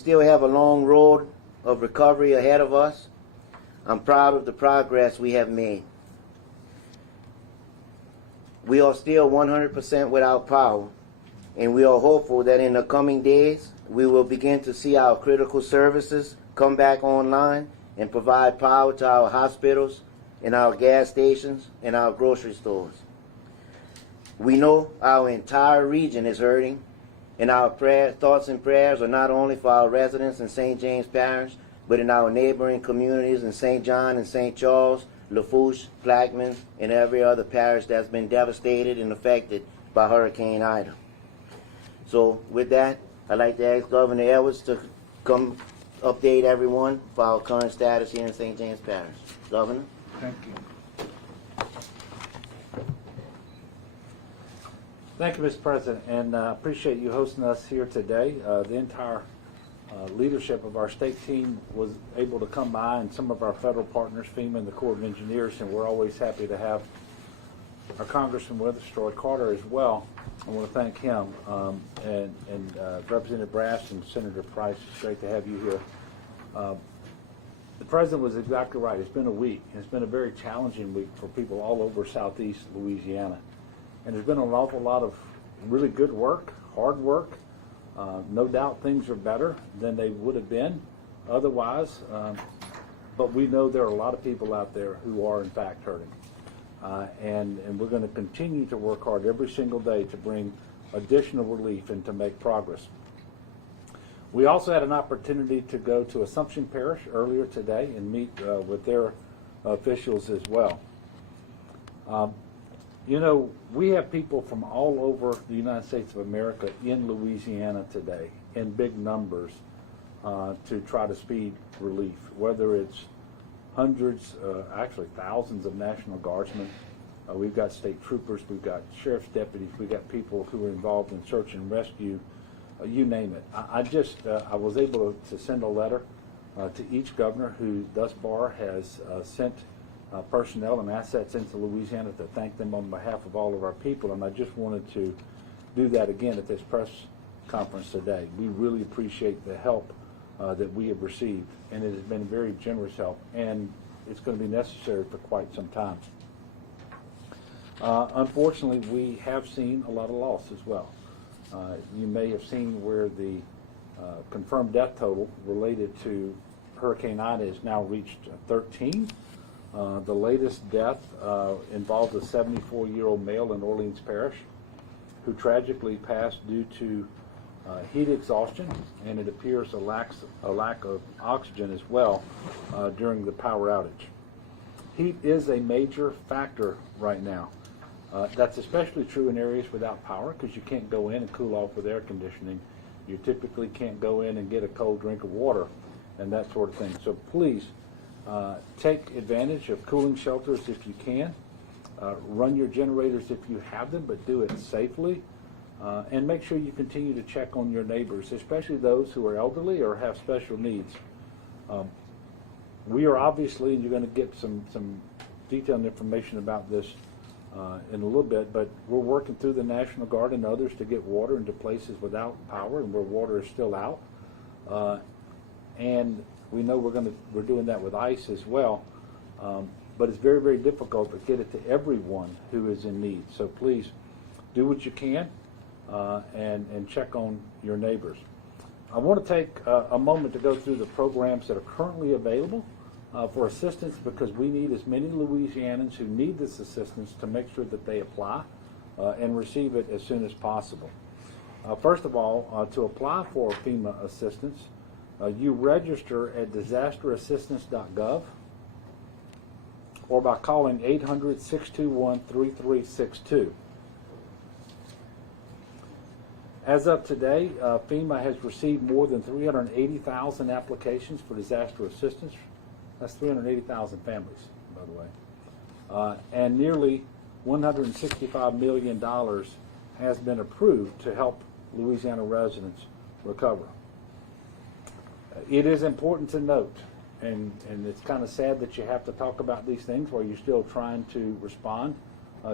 still have a long road of recovery ahead of us. I'm proud of the progress we have made. We are still 100% without power, and we are hopeful that in the coming days we will begin to see our critical services come back online and provide power to our hospitals and our gas stations and our grocery stores. We know our entire region is hurting, and our thoughts and prayers are not only for our residents in St. James Parish, but in our neighboring communities in St. John and St. Charles, Lafourche, Plaquemine, and every other parish that's been devastated and affected by Hurricane Ida. So with that, I'd like to ask Governor Edwards to come update everyone for our current status here in St. James Parish. Governor? Thank you. Thank you, Mr. President, and I appreciate you hosting us here today. The entire leadership of our state team was able to come by, and some of our federal partners, Fema and the Corps of Engineers, and we're always happy to have our Congressman with us, Troy Carter, as well. I want to thank him and Representative Brass and Senator Price. It's great to have you here. The President was exactly right. It's been a week. It's been a very challenging week for people all over southeast Louisiana. And there's been an awful lot of really good work, hard work. No doubt things are better than they would have been otherwise. But we know there are a lot of people out there who are in fact hurting. And we're going to continue to work hard every single day to bring additional relief and to make progress. We also had an opportunity to go to Assumption Parish earlier today and meet with their officials as well. You know, we have people from all over the United States of America in Louisiana today in big numbers to try to speed relief, whether it's hundreds, actually thousands of National Guardsmen. We've got state troopers, we've got sheriff's deputies, we've got people who are involved in search and rescue, you name it. I was able to send a letter to each governor who thus far has sent personnel and assets into Louisiana to thank them on behalf of all of our people, and I just wanted to do that again at this press conference today. We really appreciate the help that we have received, and it has been very generous help, and it's going to be necessary for quite some time. Unfortunately, we have seen a lot of loss as well. You may have seen where the confirmed death total related to Hurricane Ida has now reached 13. The latest death involved a 74-year-old male in Orleans Parish who tragically passed due to heat exhaustion, and it appears a lack of oxygen as well during the power outage. Heat is a major factor right now. That's especially true in areas without power, because you can't go in and cool off with air conditioning. You typically can't go in and get a cold drink of water and that sort of thing. So please take advantage of cooling shelters if you can. Run your generators if you have them, but do it safely. And make sure you continue to check on your neighbors, especially those who are elderly or have special needs. We are obviously, and you're going to get some detailed information about this in a little bit, but we're working through the National Guard and others to get water into places without power and where water is still out. And we know we're doing that with ice as well. But it's very, very difficult to get it to everyone who is in need. So please do what you can and check on your neighbors. I want to take a moment to go through the programs that are currently available for assistance, because we need as many Louisianans who need this assistance to make sure that they apply and receive it as soon as possible. First of all, to apply for FEMA assistance, you register at disasterassistance.gov or by calling 800-621-3362. As of today, FEMA has received more than 380,000 applications for disaster assistance. That's 380,000 families, by the way. And nearly $165 million has been approved to help Louisiana residents recover. It is important to note, and it's kind of sad that you have to talk about these things while you're still trying to respond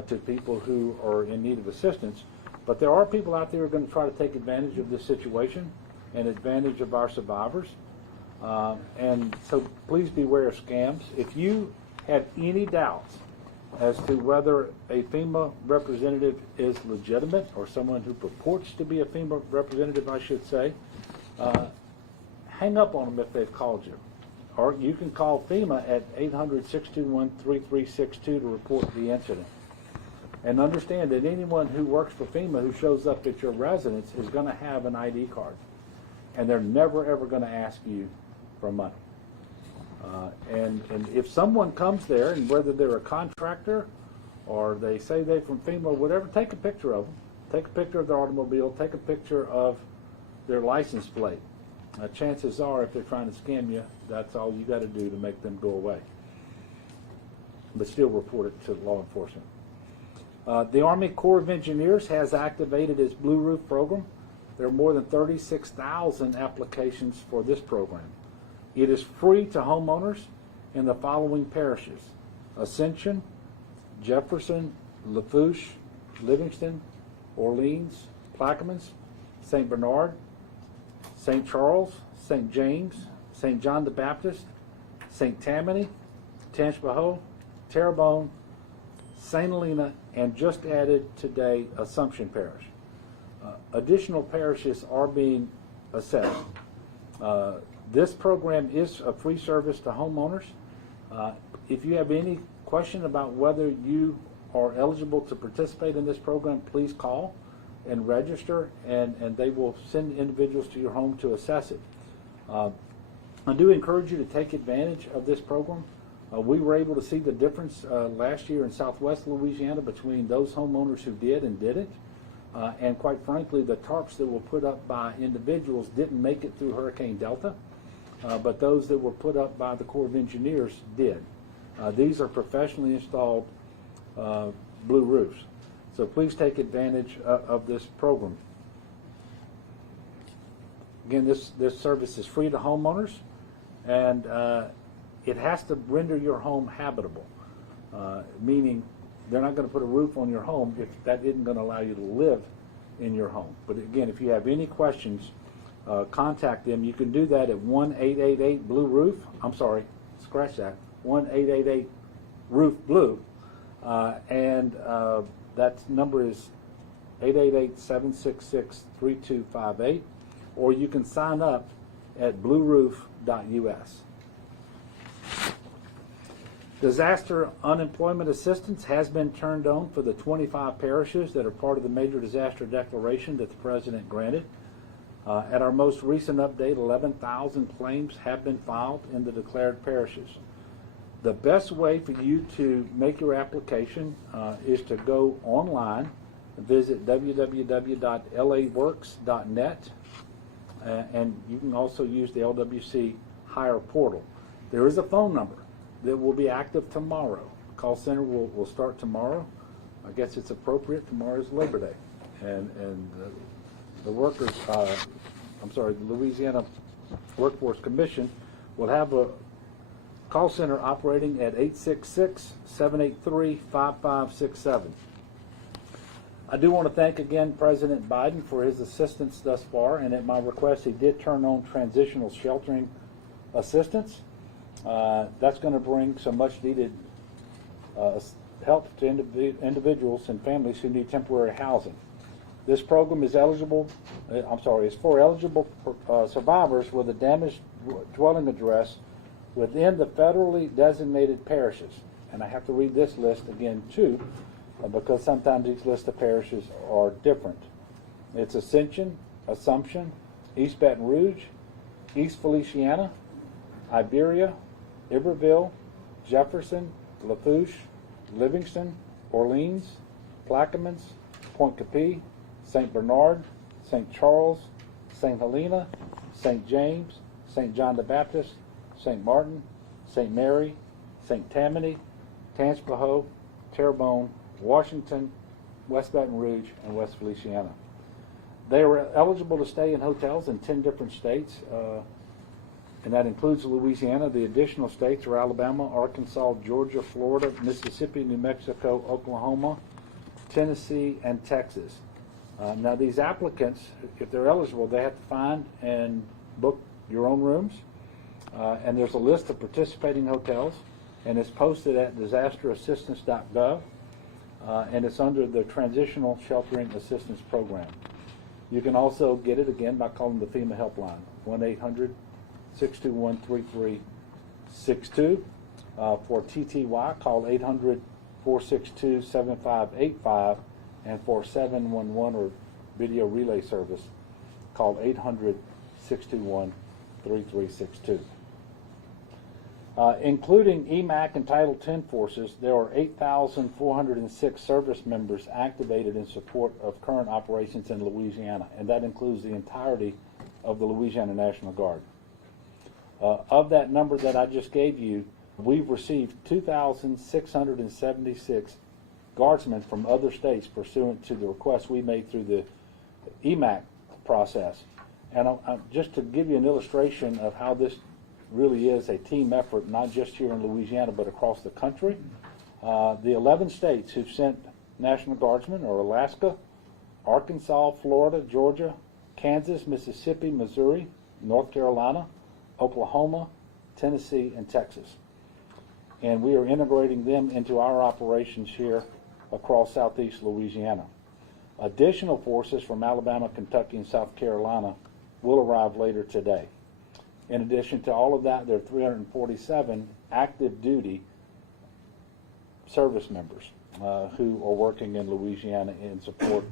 to people who are in need of assistance, but there are people out there who are going to try to take advantage of this situation and advantage of our survivors. And so please beware of scams. If you have any doubts as to whether a FEMA representative is legitimate, or someone who purports to be a FEMA representative, I should say, hang up on them if they've called you. Or you can call FEMA at 800-621-3362 to report the incident. And understand that anyone who works for FEMA who shows up at your residence is going to have an ID card. And they're never, ever going to ask you for money. And if someone comes there, and whether they're a contractor or they say they're from FEMA or whatever, take a picture of them. Take a picture of their automobile. Take a picture of their license plate. Chances are, if they're trying to scam you, that's all you got to do to make them go away. But still report it to law enforcement. The Army Corps of Engineers has activated its Blue Roof program. There are more than 36,000 applications for this program. It is free to homeowners in the following parishes: Ascension, Jefferson, Lafourche, Livingston, Orleans, Plaquemines, St. Bernard, St. Charles, St. James, St. John the Baptist, St. Tammany, Tangipahoa, Terrebonne, St. Helena, and just added today, Assumption Parish. Additional parishes are being assessed. This program is a free service to homeowners. If you have any question about whether you are eligible to participate in this program, please call and register, and they will send individuals to your home to assess it. I do encourage you to take advantage of this program. We were able to see the difference last year in Southwest Louisiana between those homeowners who did and didn't. And quite frankly, the tarps that were put up by individuals didn't make it through Hurricane Delta, but those that were put up by the Corps of Engineers did. These are professionally installed blue roofs. So please take advantage of this program. Again, this service is free to homeowners, and it has to render your home habitable, meaning they're not going to put a roof on your home if that isn't going to allow you to live in your home. But again, if you have any questions, contact them. You can do that at 1-888-BLUE-ROOF. I'm sorry, scratch that. 1-888-ROOF-BLUE. And that number is 888-766-3258. Or you can sign up at blueroof.us. Disaster unemployment assistance has been turned on for the 25 parishes that are part of the major disaster declaration that the President granted. At our most recent update, 11,000 claims have been filed in the declared parishes. The best way for you to make your application is to go online, visit www.laworks.net, and you can also use the LWC Hire portal. There is a phone number that will be active tomorrow. Call center will start tomorrow. I guess it's appropriate. Tomorrow is Labor Day, and the workers, the Louisiana Workforce Commission will have a call center operating at 866-783-5567. I do want to thank again President Biden for his assistance thus far, and at my request he did turn on transitional sheltering assistance. That's going to bring some much needed help to individuals and families who need temporary housing. This program is eligible, is for eligible survivors with a damaged dwelling address within the federally designated parishes. And I have to read this list again too, because sometimes these lists of parishes are different. It's Ascension, Assumption, East Baton Rouge, East Feliciana, Iberia, Iberville, Jefferson, Lafourche, Livingston, Orleans, Plaquemines, Point Capee, St. Bernard, St. Charles, St. Helena, St. James, St. John the Baptist, St. Martin, St. Mary, St. Tammany, Tangipahoa, Terrebonne, Washington, West Baton Rouge, and West Feliciana. They were eligible to stay in hotels in 10 different states, and that includes Louisiana. The additional states are Alabama, Arkansas, Georgia, Florida, Mississippi, New Mexico, Oklahoma, Tennessee, and Texas. Now, these applicants, if they're eligible, they have to find and book your own rooms. And there's a list of participating hotels, and it's posted at disasterassistance.gov, and it's under the Transitional Sheltering Assistance Program. You can also get it again by calling the FEMA helpline, 1-800-621-3362. For TTY, call 800-462-7585, and for 911 or video relay service, call 800-621-3362. Including EMAC and Title X forces, there are 8,406 service members activated in support of current operations in Louisiana, and that includes the entirety of the Louisiana National Guard. Of that number that I just gave you, we've received 2,676 guardsmen from other states pursuant to the request we made through the EMAC process. And just to give you an illustration of how this really is a team effort, not just here in Louisiana, but across the country. The 11 states who've sent National Guardsmen are Alaska, Arkansas, Florida, Georgia, Kansas, Mississippi, Missouri, North Carolina, Oklahoma, Tennessee, and Texas. And we are integrating them into our operations here across southeast Louisiana. Additional forces from Alabama, Kentucky, and South Carolina will arrive later today. In addition to all of that, there are 347 active duty service members who are working in Louisiana in support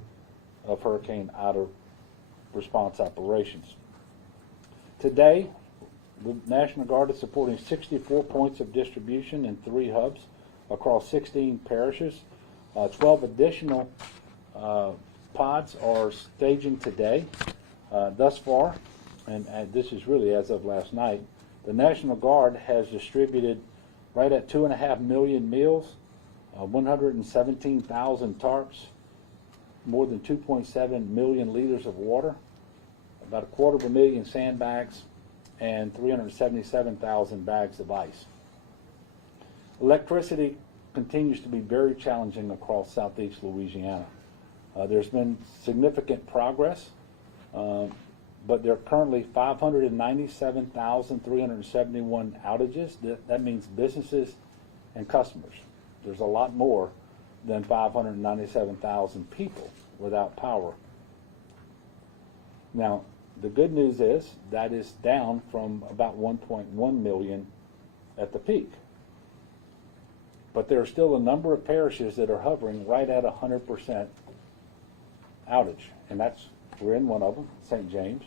of Hurricane Ida response operations. Today, the National Guard is supporting 64 points of distribution in 3 hubs across 16 parishes. 12 additional pods are staging today. Thus far, and this is really as of last night, the National Guard has distributed right at 2.5 million meals, 117,000 tarps, more than 2.7 million liters of water, about 250,000 sandbags, and 377,000 bags of ice. Electricity continues to be very challenging across southeast Louisiana. There's been significant progress, but there are currently 597,371 outages. That means businesses and customers. There's a lot more than 597,000 people without power. Now, the good news is that is down from about 1.1 million at the peak. But there are still a number of parishes that are hovering right at 100% outage, and we're in one of them, St. James.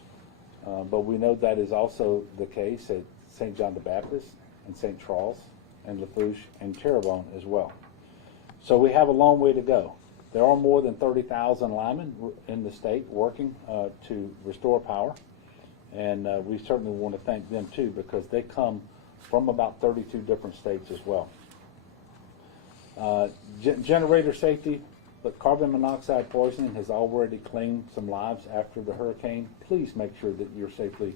But we know that is also the case at St. John the Baptist and St. Charles and Lafourche and Terrebonne as well. So we have a long way to go. There are more than 30,000 linemen in the state working to restore power, and we certainly want to thank them too, because they come from about 32 different states as well. Generator safety, but carbon monoxide poisoning has already claimed some lives after the hurricane. Please make sure that you're safely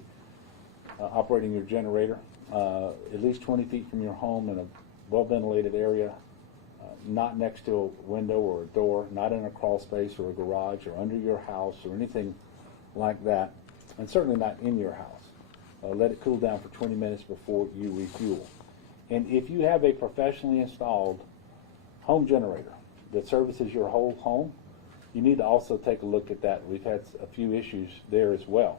operating your generator at least 20 feet from your home in a well-ventilated area, not next to a window or a door, not in a crawl space or a garage or under your house or anything like that, and certainly not in your house. Let it cool down for 20 minutes before you refuel. And if you have a professionally installed home generator that services your whole home, you need to also take a look at that. We've had a few issues there as well.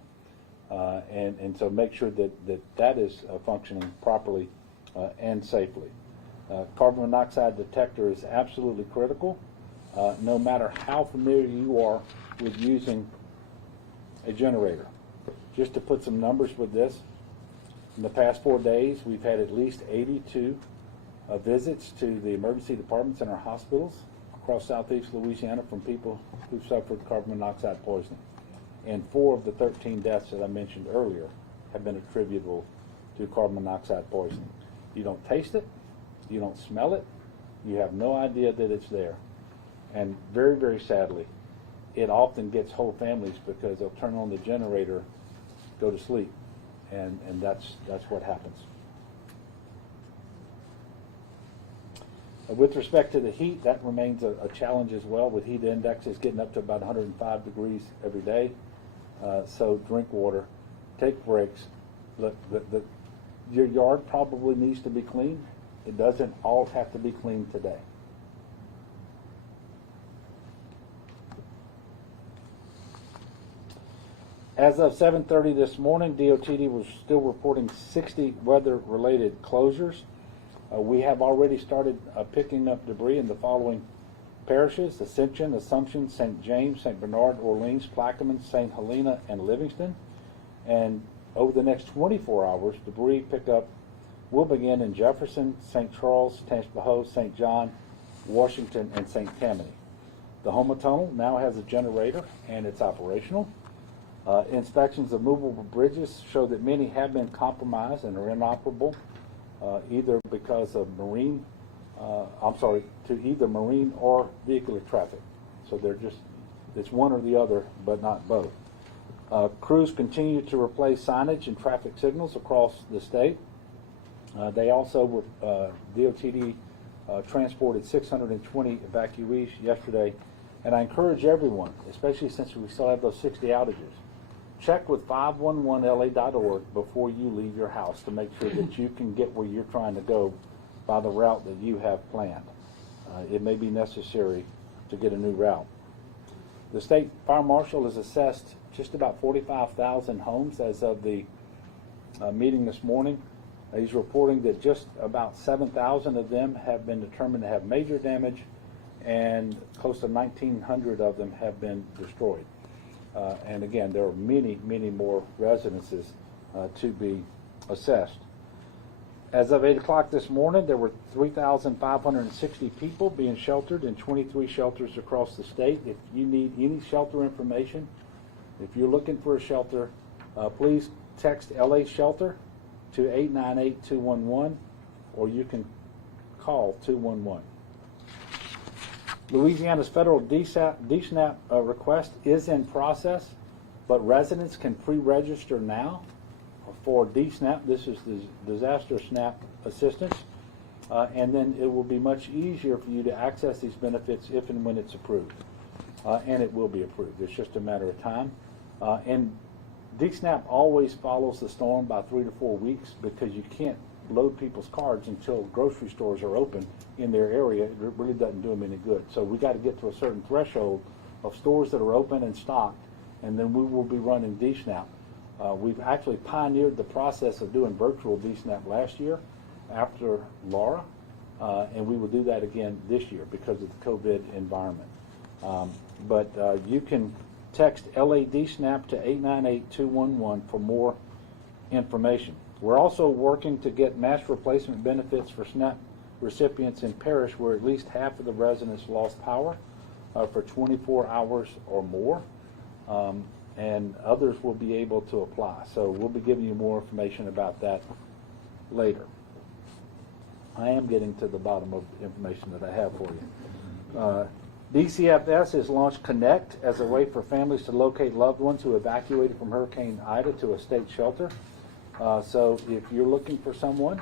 And so make sure that is functioning properly and safely. Carbon monoxide detector is absolutely critical, no matter how familiar you are with using a generator. Just to put some numbers with this, in the past 4 days, we've had at least 82 visits to the emergency departments in our hospitals across southeast Louisiana from people who suffered carbon monoxide poisoning. And 4 of the 13 deaths that I mentioned earlier have been attributable to carbon monoxide poisoning. You don't taste it, you don't smell it, you have no idea that it's there. And very, very sadly, it often gets whole families because they'll turn on the generator, go to sleep, and that's what happens. With respect to the heat, that remains a challenge as well, with heat indexes getting up to about 105 degrees every day. So drink water, take breaks. Look, your yard probably needs to be cleaned. It doesn't all have to be cleaned today. As of 7:30 this morning, DOTD was still reporting 60 weather-related closures. We have already started picking up debris in the following parishes: Ascension, Assumption, St. James, St. Bernard, Orleans, Plaquemine, St. Helena, and Livingston. And over the next 24 hours, debris pickup will begin in Jefferson, St. Charles, Tangipahoa, St. John, Washington, and St. Tammany. The Houma Tunnel now has a generator and it's operational. Inspections of movable bridges show that many have been compromised and are inoperable, either because of marine or vehicular traffic. So they're just, it's one or the other, but not both. Crews continue to replace signage and traffic signals across the state. They also, DOTD transported 620 evacuees yesterday. And I encourage everyone, especially since we still have those 60 outages, check with 511la.org before you leave your house to make sure that you can get where you're trying to go by the route that you have planned. It may be necessary to get a new route. The state fire marshal has assessed just about 45,000 homes as of the meeting this morning. He's reporting that just about 7,000 of them have been determined to have major damage, and close to 1,900 of them have been destroyed. And again, there are many, many more residences to be assessed. As of 8 o'clock this morning, there were 3,560 people being sheltered in 23 shelters across the state. If you need any shelter information, if you're looking for a shelter, please text LA Shelter to 898-211, or you can call 211. Louisiana's federal DSNAP request is in process, but residents can pre-register now for DSNAP. This is the Disaster SNAP Assistance, and then it will be much easier for you to access these benefits if and when it's approved. And it will be approved. It's just a matter of time. And DSNAP always follows the storm by 3 to 4 weeks, because you can't load people's cards until grocery stores are open in their area. It really doesn't do them any good. So we got to get to a certain threshold of stores that are open and stocked, and then we will be running DSNAP. We've actually pioneered the process of doing virtual DSNAP last year after Laura, and we will do that again this year because of the COVID environment. But you can text LA DSNAP to 898-211 for more information. We're also working to get mass replacement benefits for SNAP recipients in Parish where at least half of the residents lost power for 24 hours or more, and others will be able to apply. So we'll be giving you more information about that later. I am getting to the bottom of the information that I have for you. DCFS has launched Connect as a way for families to locate loved ones who evacuated from Hurricane Ida to a state shelter. So if you're looking for someone,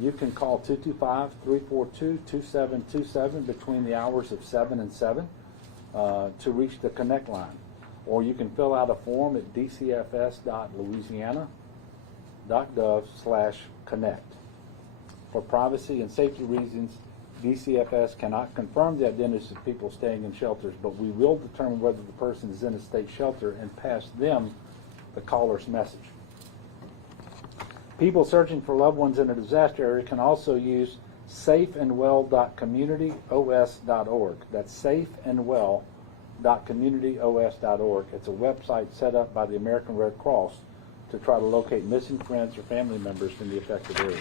you can call 225-342-2727 between the hours of 7 and 7 to reach the Connect line. Or you can fill out a form at dcfs.louisiana.gov/connect. For privacy and safety reasons, DCFS cannot confirm the identities of people staying in shelters, but we will determine whether the person is in a state shelter and pass them the caller's message. People searching for loved ones in a disaster area can also use safeandwell.communityos.org. That's safeandwell.communityos.org. It's a website set up by the American Red Cross to try to locate missing friends or family members in the affected area.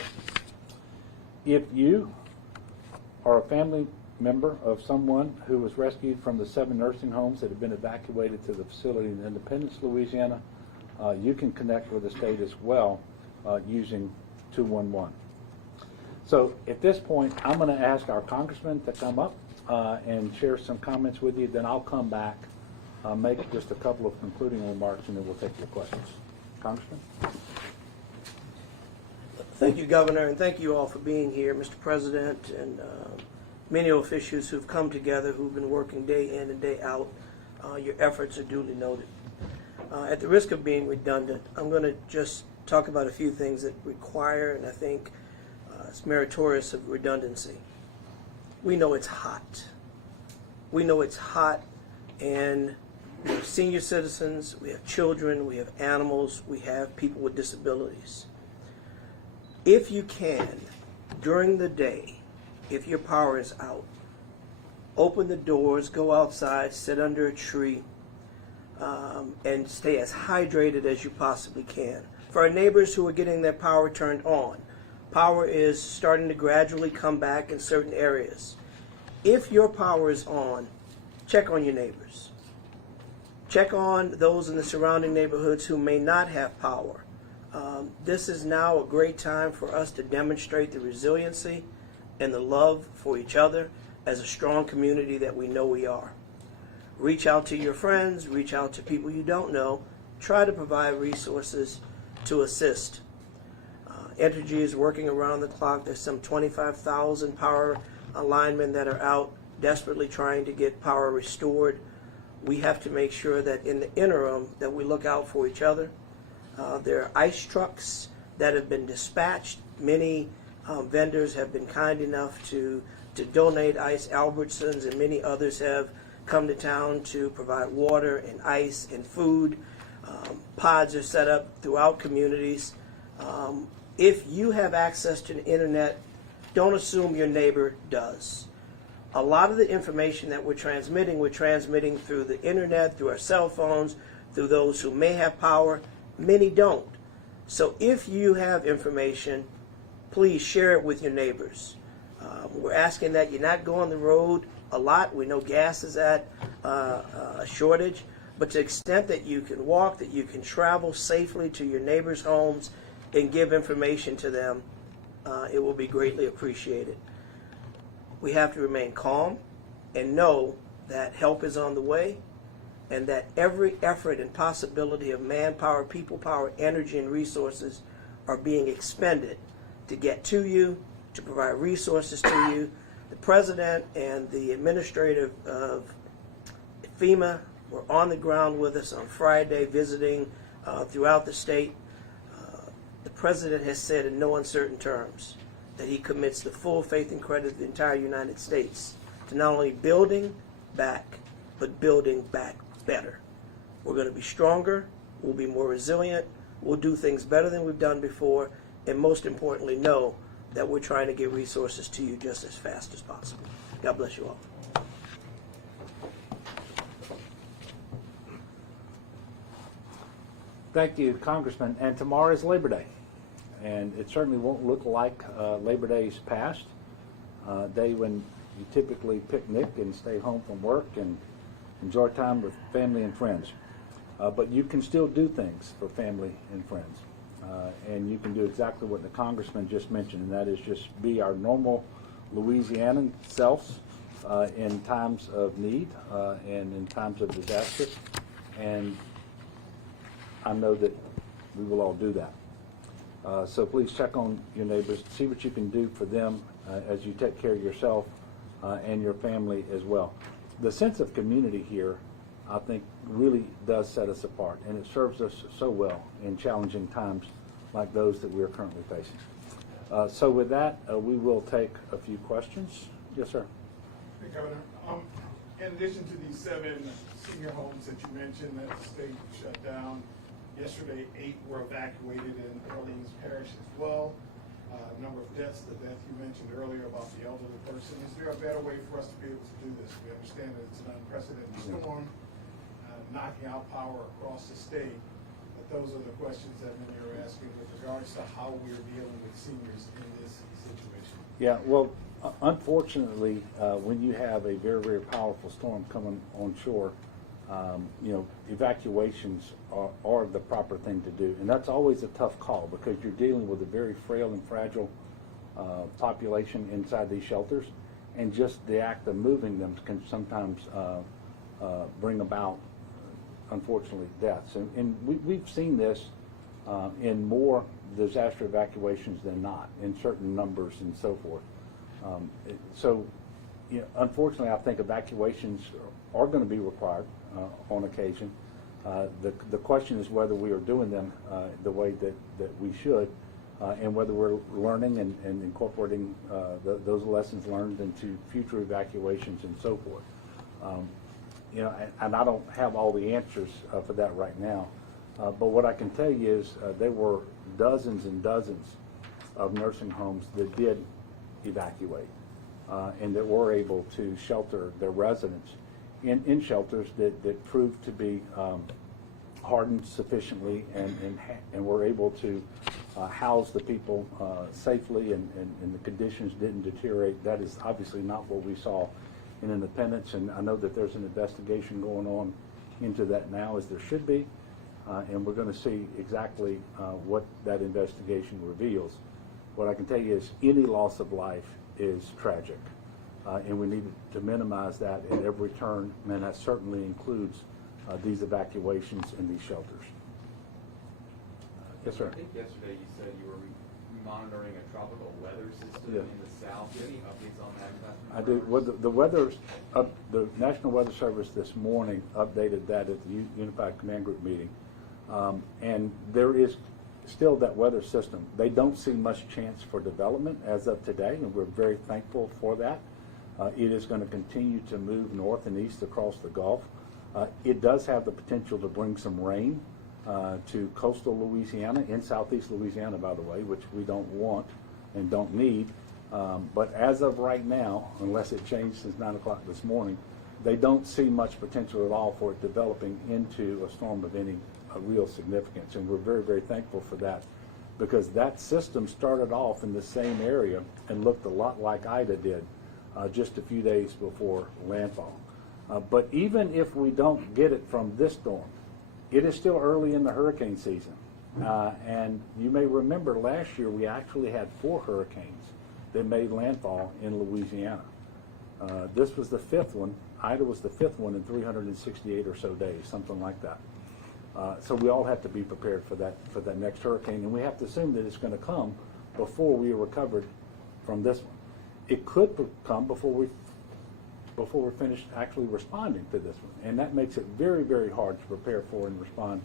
If you are a family member of someone who was rescued from the 7 nursing homes that have been evacuated to the facility in Independence, Louisiana, you can connect with the state as well using 211. So at this point, I'm going to ask our congressman to come up and share some comments with you. Then I'll come back, make just a couple of concluding remarks, and then we'll take your questions. Congressman? Thank you, Governor, and thank you all for being here, Mr. President, and many officials who've come together, who've been working day in and day out. Your efforts are duly noted. At the risk of being redundant, I'm going to just talk about a few things that require, and I think it's meritorious of redundancy. We know it's hot. We know it's hot, and we have senior citizens, we have children, we have animals, we have people with disabilities. If you can, during the day, if your power is out, open the doors, go outside, sit under a tree, and stay as hydrated as you possibly can. For our neighbors who are getting their power turned on, power is starting to gradually come back in certain areas. If your power is on, check on your neighbors. Check on those in the surrounding neighborhoods who may not have power. This is now a great time for us to demonstrate the resiliency and the love for each other as a strong community that we know we are. Reach out to your friends, reach out to people you don't know, try to provide resources to assist. Entergy is working around the clock. There's some 25,000 power linemen that are out desperately trying to get power restored. We have to make sure that in the interim that we look out for each other. There are ice trucks that have been dispatched. Many vendors have been kind enough to donate ice. Albertsons and many others have come to town to provide water and ice and food. Pods are set up throughout communities. If you have access to the internet, don't assume your neighbor does. A lot of the information that we're transmitting through the internet, through our cell phones, through those who may have power. Many don't. So if you have information, please share it with your neighbors. We're asking that you not go on the road a lot. We know gas is at a shortage, but to the extent that you can walk, that you can travel safely to your neighbors' homes and give information to them, it will be greatly appreciated. We have to remain calm and know that help is on the way, and that every effort and possibility of manpower, people power, energy, and resources are being expended to get to you, to provide resources to you. The President and the administrator of Fema were on the ground with us on Friday visiting throughout the state. The President has said in no uncertain terms that he commits the full faith and credit of the entire United States to not only building back, but building back better. We're going to be stronger, we'll be more resilient, we'll do things better than we've done before, and most importantly, know that we're trying to get resources to you just as fast as possible. God bless you all. Thank you, Congressman. And tomorrow is Labor Day, and it certainly won't look like Labor Day's past, day when you typically picnic and stay home from work and enjoy time with family and friends. But you can still do things for family and friends. And you can do exactly what the Congressman just mentioned, and that is just be our normal Louisianan selves in times of need and in times of disaster. And I know that we will all do that. So please check on your neighbors, see what you can do for them as you take care of yourself and your family as well. The sense of community here, I think, really does set us apart, and it serves us so well in challenging times like those that we are currently facing. So with that, we will take a few questions. Yes, sir. Hey, Governor. In addition to these 7 senior homes that you mentioned that the state shut down, yesterday 8 were evacuated in Orleans Parish as well. Number of deaths, the death you mentioned earlier about the elderly person. Is there a better way for us to be able to do this? We understand that it's an unprecedented storm, knocking out power across the state, but those are the questions that many are asking with regards to how we're dealing with seniors in this situation. Yeah, well, unfortunately, when you have a very, very powerful storm coming on shore, evacuations are the proper thing to do. And that's always a tough call because you're dealing with a very frail and fragile population inside these shelters. And just the act of moving them can sometimes bring about, unfortunately, deaths. And we've seen this in more disaster evacuations than not in certain numbers and so forth. So, you know, unfortunately, I think evacuations are going to be required on occasion. The question is whether we are doing them the way that we should, and whether we're learning and incorporating those lessons learned into future evacuations and so forth. You know, and I don't have all the answers for that right now. But what I can tell you is there were dozens and dozens of nursing homes that did evacuate and that were able to shelter their residents in shelters that proved to be hardened sufficiently and were able to house the people safely and the conditions didn't deteriorate. That is obviously not what we saw in Independence, and I know that there's an investigation going on into that now, as there should be, and we're going to see exactly what that investigation reveals. What I can tell you is any loss of life is tragic, and we need to minimize that at every turn, and that certainly includes these evacuations in these shelters. Yes, sir. I think yesterday you said you were monitoring a tropical weather system Yeah. in the south. Do you have any updates on that? I do. Well, the weather, the National Weather Service this morning updated that at the Unified Command Group meeting, and there is still that weather system. They don't see much chance for development as of today, and we're very thankful for that. It is going to continue to move north and east across the Gulf. It does have the potential to bring some rain to coastal Louisiana, in southeast Louisiana, by the way, which we don't want and don't need. But as of right now, unless it changed since 9 o'clock this morning, they don't see much potential at all for it developing into a storm of any real significance. And we're very, very thankful for that, because that system started off in the same area and looked a lot like Ida did just a few days before landfall. But even if we don't get it from this storm, it is still early in the hurricane season. And you may remember last year we actually had 4 hurricanes that made landfall in Louisiana. This was the 5th one. Ida was the 5th one in 368 or so days, something like that. So we all have to be prepared for that next hurricane, and we have to assume that it's going to come before we are recovered from this one. It could come before we're finished actually responding to this one, and that makes it very, very hard to prepare for and respond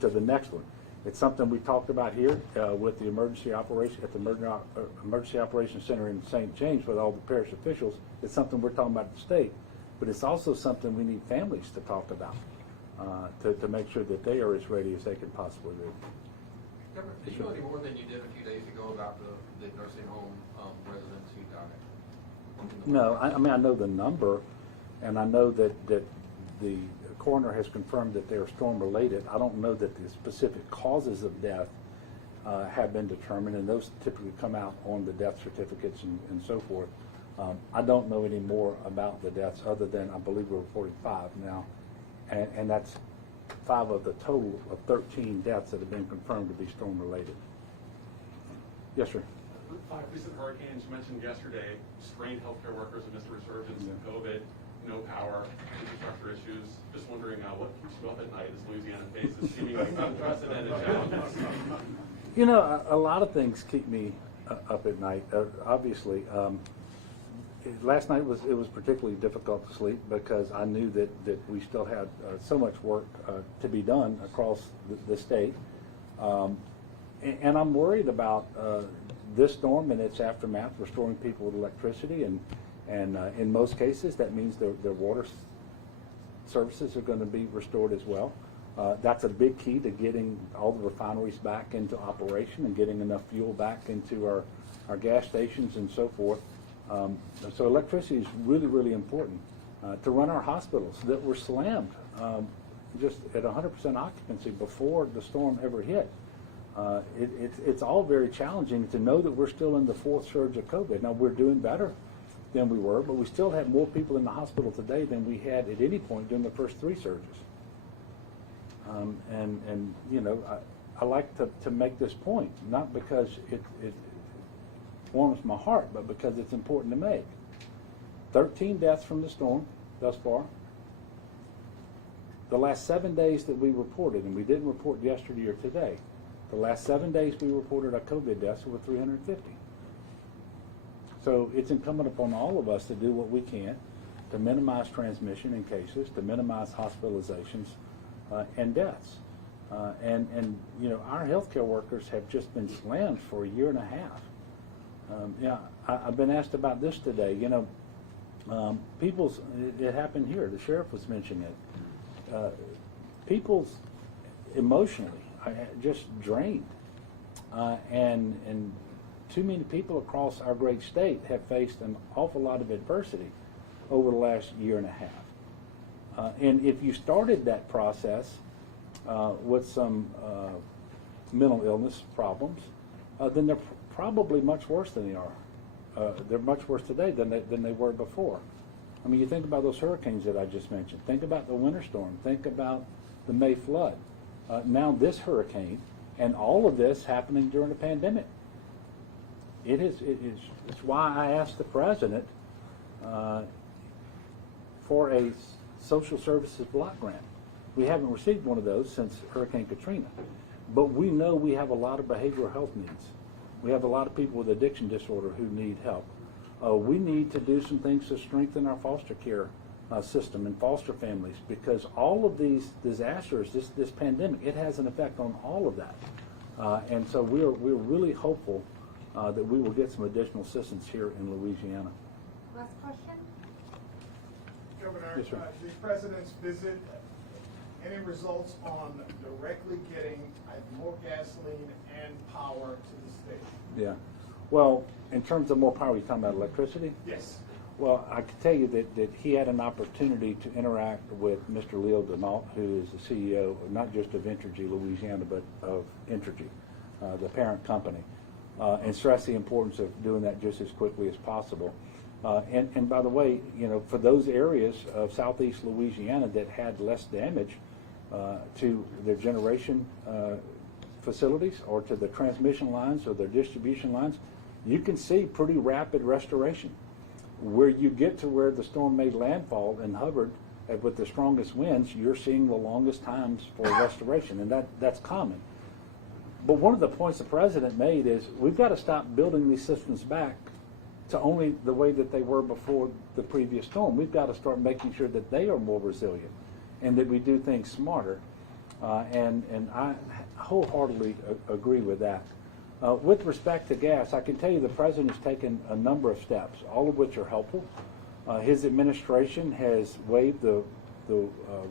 to the next one. It's something we talked about here with the emergency operation at the Emergency Operations Center in St. James with all the parish officials. It's something we're talking about at the state, but it's also something we need families to talk about to make sure that they are as ready as they can possibly be. Do you know any more than you did a few days ago about the nursing home residents who died? No, I mean, I know the number, and I know that the coroner has confirmed that they are storm-related. I don't know that the specific causes of death have been determined, and those typically come out on the death certificates and so forth. I don't know any more about the deaths other than I believe we're reporting 5 now, and that's 5 of the total of 13 deaths that have been confirmed to be storm-related. Yes, sir. 5 recent hurricanes you mentioned yesterday, strained healthcare workers amidst a resurgence of COVID, no power, infrastructure issues. Just wondering what keeps you up at night as Louisiana faces seemingly unprecedented challenges. You know, a lot of things keep me up at night. Obviously, last night it was particularly difficult to sleep because I knew that we still had so much work to be done across the state, and I'm worried about this storm and its aftermath, restoring people with electricity, and in most cases that means their water services are going to be restored as well. That's a big key to getting all the refineries back into operation and getting enough fuel back into our gas stations and so forth. So electricity is really, really important to run our hospitals that were slammed just at 100% occupancy before the storm ever hit. It's all very challenging to know that we're still in the 4th surge of COVID. Now, we're doing better than we were, but we still have more people in the hospital today than we had at any point during the first 3 surges. And you know, I like to make this point, not because it warms my heart, but because it's important to make. 13 deaths from the storm thus far. The last 7 days that we reported, and we didn't report yesterday or today, The last 7 days we reported our COVID deaths over 350. So it's incumbent upon all of us to do what we can to minimize transmission in cases, to minimize hospitalizations and deaths. And you know, our healthcare workers have just been slammed for a year and a half. I've been asked about this today. You know, it happened here. The sheriff was mentioning it. People's emotionally just drained, and too many people across our great state have faced an awful lot of adversity over the last year and a half. And if you started that process with some mental illness problems, then they're probably much worse than they are. They're much worse today than they were before. I mean, you think about those hurricanes that I just mentioned. Think about the winter storm. Think about the May flood. Now this hurricane, and all of this happening during a pandemic. It's why I asked the president for a social services block grant. We haven't received one of those since Hurricane Katrina, but we know we have a lot of behavioral health needs. We have a lot of people with addiction disorder who need help. We need to do some things to strengthen our foster care system and foster families, because all of these disasters, this pandemic, it has an effect on all of that. And so we're really hopeful that we will get some additional assistance here in Louisiana. Last question? Governor, Yes, sir. the president's visit, any results on directly getting more gasoline and power to the state? Yeah. Well, in terms of more power, you're talking about electricity? Yes. Well, I can tell you that he had an opportunity to interact with Mr. Leo Denault, who is the CEO, not just of Entergy Louisiana, but of Entergy, the parent company, and stress the importance of doing that just as quickly as possible. And by the way, you know, for those areas of southeast Louisiana that had less damage to their generation facilities or to the transmission lines or their distribution lines, you can see pretty rapid restoration. Where you get to where the storm made landfall in Hubbard with the strongest winds, you're seeing the longest times for restoration, and that's common. But one of the points the president made is we've got to stop building these systems back to only the way that they were before the previous storm. We've got to start making sure that they are more resilient and that we do things smarter. And I wholeheartedly agree with that. With respect to gas, I can tell you the president has taken a number of steps, all of which are helpful. His administration has waived the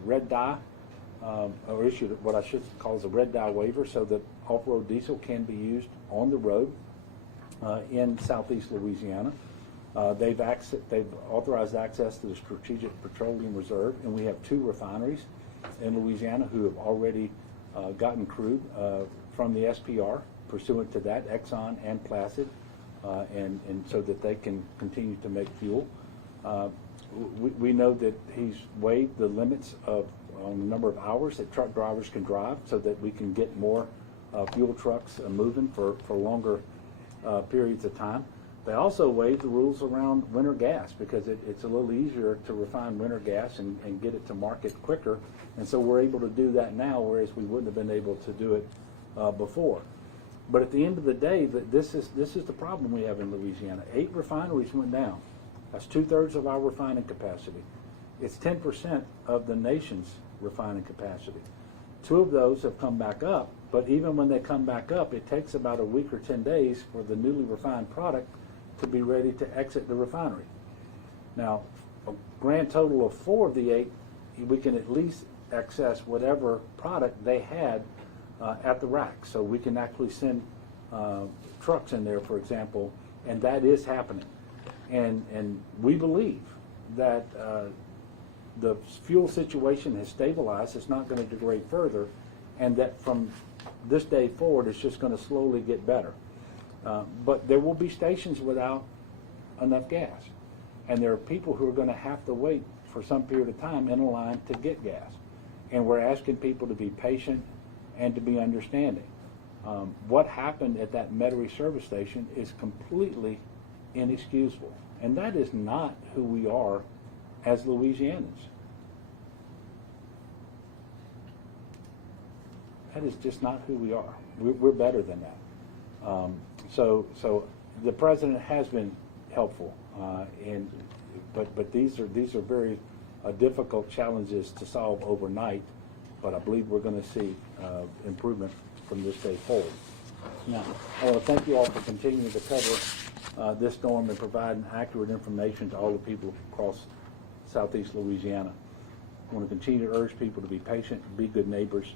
red dye, or issued what I should call as a red dye waiver, so that off-road diesel can be used on the road in southeast Louisiana. They've authorized access to the Strategic Petroleum Reserve, and we have 2 refineries in Louisiana who have already gotten crude from the SPR pursuant to that, Exxon and Placid, and so that they can continue to make fuel. We know that he's waived the limits on the number of hours that truck drivers can drive, so that we can get more fuel trucks moving for longer periods of time. They also waived the rules around winter gas, because it's a little easier to refine winter gas and get it to market quicker. And so we're able to do that now, whereas we wouldn't have been able to do it before. But at the end of the day, this is the problem we have in Louisiana. 8 refineries went down. That's 2/3 of our refining capacity. It's 10% of the nation's refining capacity. 2 of those have come back up, but even when they come back up, it takes about a week or 10 days for the newly refined product to be ready to exit the refinery. Now, a grand total of 4 of the 8, we can at least access whatever product they had at the rack. So we can actually send trucks in there, for example, and that is happening. And we believe that the fuel situation has stabilized, it's not going to degrade further, and that from this day forward it's just going to slowly get better. But there will be stations without enough gas, and there are people who are going to have to wait for some period of time in a line to get gas. And we're asking people to be patient and to be understanding. What happened at that Metairie service station is completely inexcusable, and that is not who we are as Louisianans. That is just not who we are. We're better than that. So the president has been helpful, but these are very difficult challenges to solve overnight. But I believe we're going to see improvement from this day forward. Now, I want to thank you all for continuing to cover this storm and providing accurate information to all the people across southeast Louisiana. I want to continue to urge people to be patient, be good neighbors,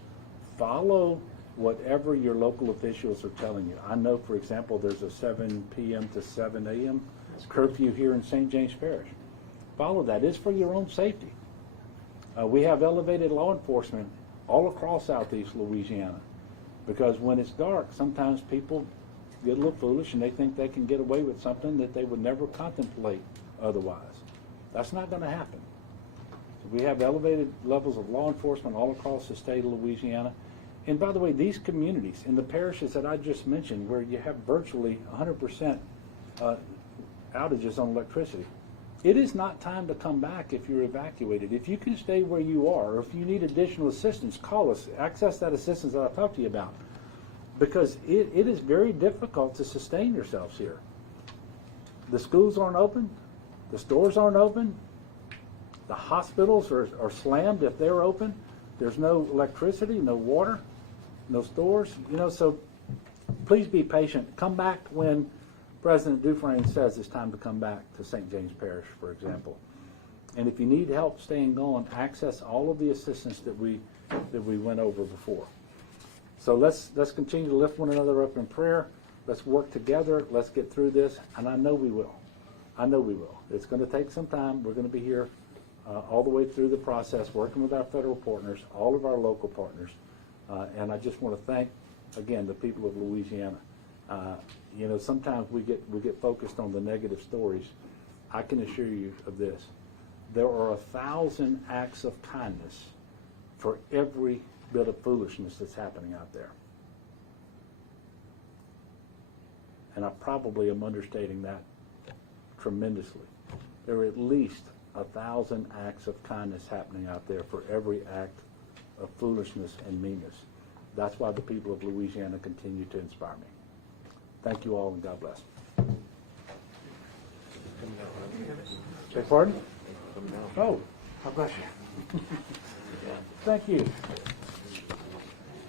follow whatever your local officials are telling you. I know, for example, there's a 7 p.m. to 7 a.m. curfew here in St. James Parish. Follow that. It's for your own safety. We have elevated law enforcement all across southeast Louisiana because when it's dark, sometimes people get a little foolish and they think they can get away with something that they would never contemplate otherwise. That's not going to happen. So we have elevated levels of law enforcement all across the state of Louisiana. And by the way, these communities in the parishes that I just mentioned, where you have virtually 100% outages on electricity, it is not time to come back if you're evacuated. If you can stay where you are, or if you need additional assistance, call us. Access that assistance that I talked to you about. Because it is very difficult to sustain yourselves here. The schools aren't open. The stores aren't open. The hospitals are slammed if they're open. There's no electricity, no water, no stores. So please be patient. Come back when President Dufresne says it's time to come back to St. James Parish, for example. And if you need help staying gone, access all of the assistance that we went over before. So let's continue to lift one another up in prayer. Let's work together. Let's get through this, and I know we will. I know we will. It's going to take some time. We're going to be here all the way through the process, working with our federal partners, all of our local partners, and I just want to thank again the people of Louisiana. Sometimes we get focused on the negative stories. I can assure you of this: there are 1,000 acts of kindness for every bit of foolishness that's happening out there. And I probably am understating that tremendously. There are at least 1,000 acts of kindness happening out there for every act of foolishness and meanness. That's why the people of Louisiana continue to inspire me. Thank you all, and God bless. Beg pardon? Oh, God bless you. Thank you.